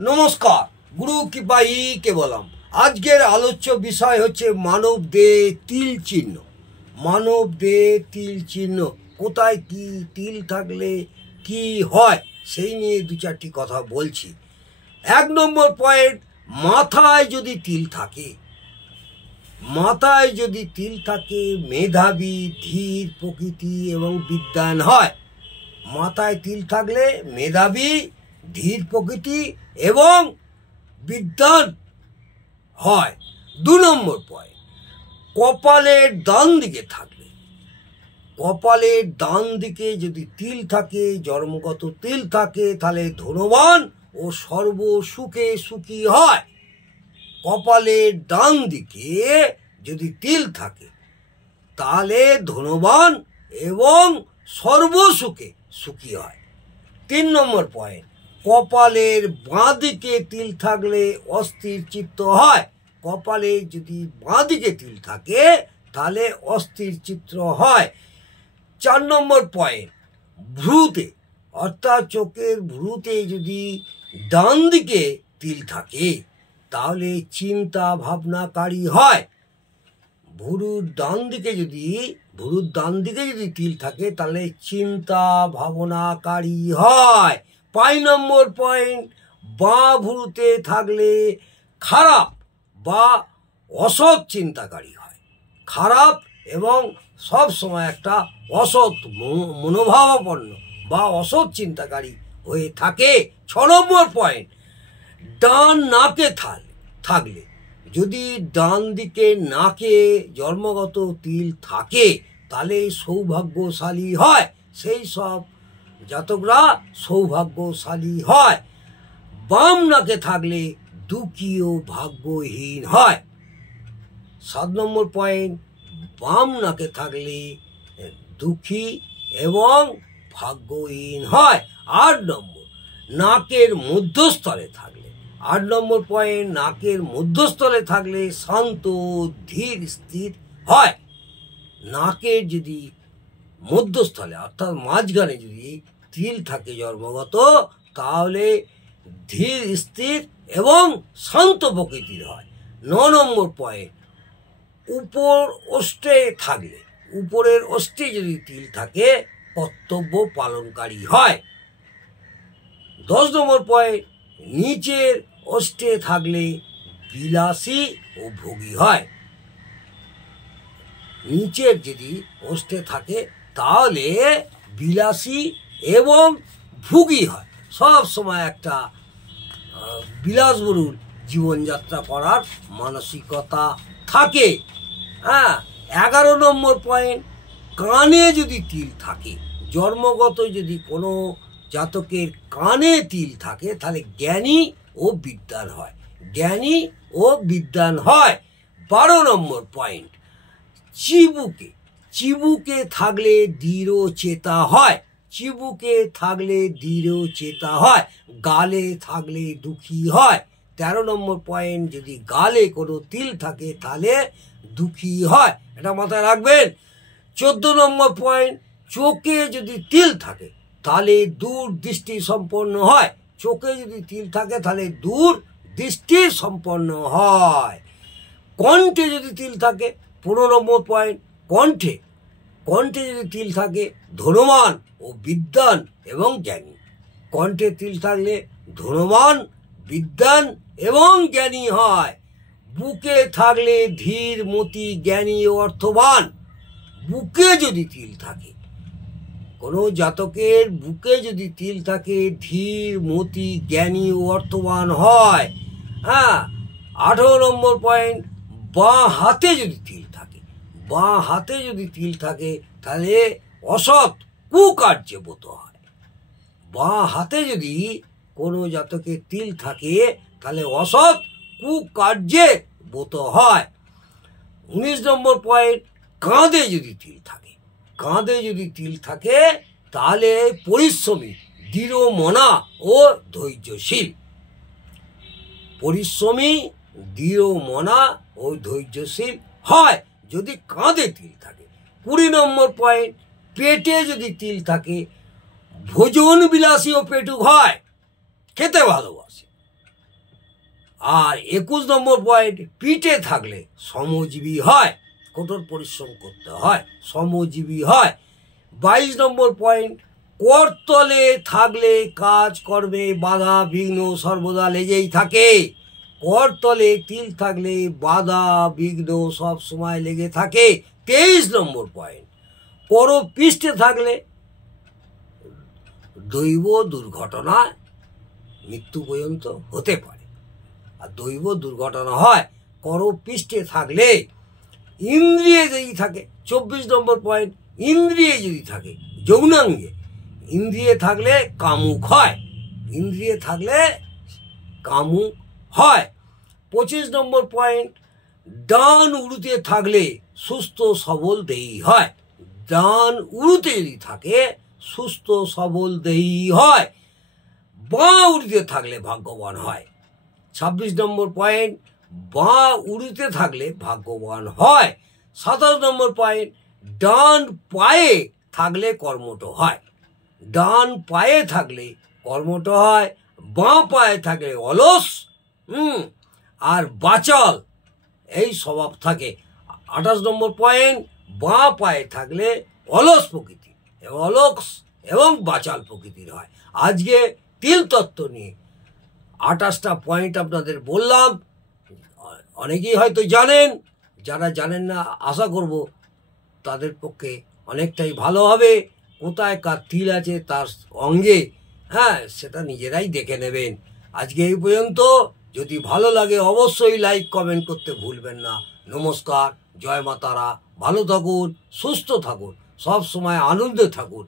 নমস্কার, গুরু কৃপাই কেবলম। আজকের আলোচ্য বিষয় হচ্ছে মানব দেহে তিল চিহ্ন। মানব দেহে তিল চিহ্ন কোথায় কি তিল থাকলে কি হয় সেই নিয়ে দু চারটি কথা বলছি। 1 নম্বর পয়েন্ট, মাথায় যদি তিল থাকে, মাথায় যদি তিল থাকে মেধাবী, ধীর প্রকৃতি এবং বিদ্বান হয়। মাথায় তিল থাকলে মেধাবী, ধীর প্রকৃতি এবং বিদ্বান হয়। 2 নম্বর পয়েন্ট, কপালের ডান দিকে থাকলে, কপালের ডান দিকে যদি তিল থাকে, জন্মগত তিল থাকে, তাহলে ধনবান ও সর্বসুখে সুখী হয়। কপালের ডান দিকে যদি তিল থাকে তাহলে ধনবান এবং সর্বসুখে সুখী হয়। 3 নম্বর পয়েন্ট, কপালের বাঁ দিকে তিল থাকলে অস্থির চিত্ত হয়। কপালে যদি বাঁ দিকে তিল থাকে তাহলে অস্থির চিত্ত হয়। 4 নম্বর পয়েন্ট, ভ্রুতে অর্থাৎ চোখের ভ্রুতে যদি ডান দিকে তিল থাকে তাহলে চিন্তা ভাবনাকারী হয়। ভ্রুর ডান দিকে যদি তিল থাকে তাহলে চিন্তা ভাবনাকারী হয়। 5 নম্বর পয়েন্ট, বাঁ ভ্রুতে থাকলে খারাপ বা অসৎ চিন্তাকারী হয়। খারাপ এবং সব সময় একটা অসৎ মনোভাবাপন্ন বা অসৎ চিন্তাকারী হয়ে থাকে। 6 নম্বর পয়েন্ট, ডান নাকে থাকলে, যদি ডান দিকে নাকে জন্মগত তিল থাকে তাহলে সৌভাগ্যশালী হয়। সেই সব জাতকরা সৌভাগ্যশালী হয়। বাম নাকে থাকলে দুঃখী ও ভাগ্যহীন হয়। 7 নম্বর পয়েন্ট, বাম নাকে থাকলে দুঃখী এবং ভাগ্যহীন হয়। 8 নম্বর, নাকের মধ্যস্থলে থাকলে, 8 নম্বর পয়েন্ট, নাকের মধ্যস্থলে থাকলে শান্ত, ধীর, স্থির হয়। নাকের যদি মধ্যস্থলে অর্থাৎ মাঝখানে যদি তিল থাকে জন্মগত তাহলে ধীর, স্থির এবং শান্ত প্রকৃতির হয়। 9 নম্বর পয়েন্ট, উপর ওষ্ঠে থাকলে, উপরের ওষ্ঠে যদি তিল থাকে কর্তব্য পালনকারী হয়। 10 নম্বর পয়েন্ট, নিচের ওষ্ঠে থাকলে বিলাসী ও ভোগী হয়। নিচের যদি ওষ্ঠে থাকে তাহলে বিলাসী এবং ভোগী হয়। সব সময় একটা বিলাসবহুল জীবনযাত্রা করার মানসিকতা থাকে। 11 নম্বর পয়েন্ট, কানে যদি তিল থাকে, জন্মগত যদি কোনো জাতকের কানে তিল থাকে তাহলে জ্ঞানী ও বিদ্বান হয়। জ্ঞানী ও বিদ্বান হয়। 12 নম্বর পয়েন্ট, চিবুকে থাকলে দৃঢ় চেতা হয়। চিবুকে থাকলে দৃঢ় চেতা হয়। গালে থাকলে দুঃখী হয়। 13 নম্বর পয়েন্ট, যদি গালে কোনো তিল থাকে তাহলে দুঃখী হয়, এটা মাথায় রাখবেন। 14 নম্বর পয়েন্ট, চোখে যদি তিল থাকে তাহলে দূর দৃষ্টি সম্পন্ন হয়। চোখে যদি তিল থাকে তাহলে দূর দৃষ্টি সম্পন্ন হয়। কণ্ঠে যদি তিল থাকে, 15 নম্বর পয়েন্ট, কণ্ঠে যদি তিল থাকে ধনবান ও বিদ্বান এবং জ্ঞানী। কণ্ঠে তিল থাকলে ধনবান, বিদ্বান এবং জ্ঞানী হয়। বুকে থাকলে ধীর, মতি, জ্ঞানী ও অর্থবান। বুকে যদি তিল থাকে, কোনো জাতকের বুকে যদি তিল থাকে ধীর, মতি, জ্ঞানী ও অর্থবান হয়। 18 নম্বর পয়েন্ট, বাঁ হাতে যদি তিল থাকে, বাঁ হাতে যদি তিল থাকে তাহলে অসৎ কুকার্যে ব্রত হয়। বাঁ হাতে যদি কোনো জাতকের তিল থাকে তাহলে অসৎ কুকার্যে ব্রত হয়। 19 নম্বর পয়েন্ট, কাঁধে যদি তিল থাকে, কাঁধে যদি তিল থাকে তাহলে পরিশ্রমী, দৃঢ় মনা ও ধৈর্যশীল। পরিশ্রমী, দৃঢ় মনা ও ধৈর্যশীল হয় যদি কাঁধে তিল থাকে। 20 নম্বর পয়েন্ট, পেটে যদি তিল থাকে ভোজন বিলাসী ও পেটুক হয়, খেতে ভালোবাসে। আর 21 নম্বর পয়েন্ট, পিঠে থাকলে শ্রমজীবী হয়, কঠোর পরিশ্রম করতে হয়, শ্রমজীবী হয়। 22 নম্বর পয়েন্ট, করতলে থাকলে কাজ কর্মে বাধা বিঘ্ন সর্বদা লেগেই থাকে। করতলে তিল থাকলে বাধা বিঘ্ন সব সময় লেগে থাকে। 23 নম্বর পয়েন্ট, পরপৃষ্ঠে থাকলে দৈব দুর্ঘটনায় মৃত্যু পর্যন্ত হতে পারে। আর দৈব দুর্ঘটনা হয় করপৃষ্ঠে থাকলে। ইন্দ্রিয়ে যদি থাকে, 24 নম্বর পয়েন্ট, ইন্দ্রিয়ে যদি থাকে যৌনাঙ্গে, ইন্দ্রিয়ে থাকলে কামুক হয়, ইন্দ্রিয়ে থাকলে কামুক হয়। 25 নম্বর পয়েন্ট, ডান উরুতে থাকলে সুস্থ সবল দেহী হয়। ডান উরুতে যদি থাকে সুস্থ সবল দেহী হয়। বাঁ উরুতে থাকলে ভাগ্যবান হয়। 26 নম্বর পয়েন্ট, বাঁ উরুতে থাকলে ভাগ্যবান হয়। 27 নম্বর পয়েন্ট, ডান পায়ে থাকলে কর্মঠ হয়। ডান পায়ে থাকলে কর্মঠ হয়, বাঁ পায়ে থাকলে অলস আর বাচাল এই স্বভাব থাকে। 28 নম্বর পয়েন্ট, বাঁ পায়ে থাকলে অলস প্রকৃতি, অলস এবং বাচাল প্রকৃতির হয়। আজকে তিল তত্ত্ব নিয়ে 28টা পয়েন্ট আপনাদের বললাম। অনেকেই হয়তো জানেন, যারা জানেন না আশা করব তাদের পক্ষে অনেকটাই ভালো হবে। কোথায় কার তিল আছে তার অঙ্গে, সেটা নিজেরাই দেখে নেবেন। আজকে এই পর্যন্ত। যদি ভালো লাগে অবশ্যই লাইক কমেন্ট করতে ভুলবেন না। নমস্কার, জয় মা তারা। ভালো থাকুন, সুস্থ থাকুন, সব সময় আনন্দে থাকুন।